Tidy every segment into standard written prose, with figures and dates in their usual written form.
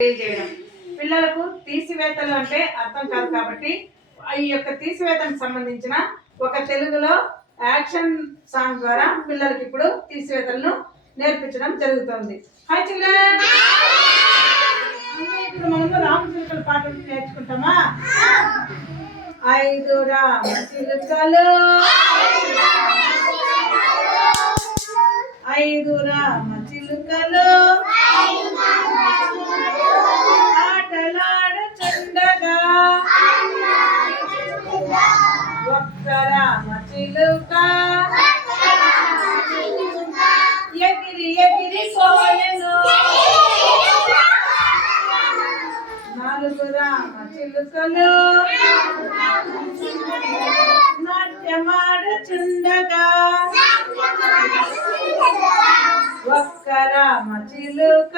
తెలియజేయడం. పిల్లలకు తీసివేతలు అంటే అర్థం కాదు కాబట్టి ఈ యొక్క తీసివేతకు సంబంధించిన ఒక తెలుగులో యాక్షన్ సాంగ్ ద్వారా పిల్లలకి ఇప్పుడు తీసివేతలను నేర్పించడం జరుగుతుంది. హాయ్ చిల్డ్రన్, ఇప్పుడు మనము రామచిలుకల పాటలు నేర్చుకుంటామా? 5 రామచిలుకలు 5 రామచిలుకలు ఆటలాడుచుండగా ఒక్క రామచిలుక ఎగిరి ఎగిరి పోయెను. 4 రామచిలుకలు నాట్యమాడుచుండగా ఒక్క రామచిలుక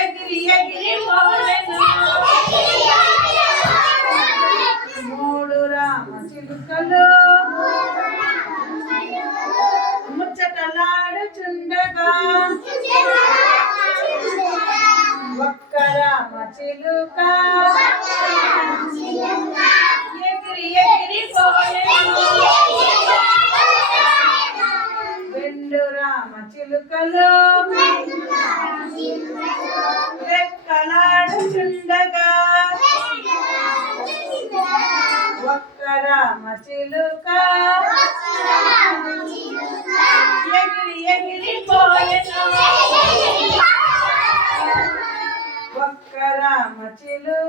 ఎగిరి ఎగిరి పోయెను. 3 రామచిలుకలు ముచ్చటలాడుచుండగా ఒక్క రామచిలుక ఎగిరి ఎగిరి పోయెను. 2 రామచిలుకలు రెక్కలాడుచుండగా ఒక్క రామచిలుక ఎగిరి ఎగిరి పోయెను. ఒక్క రామచిలుక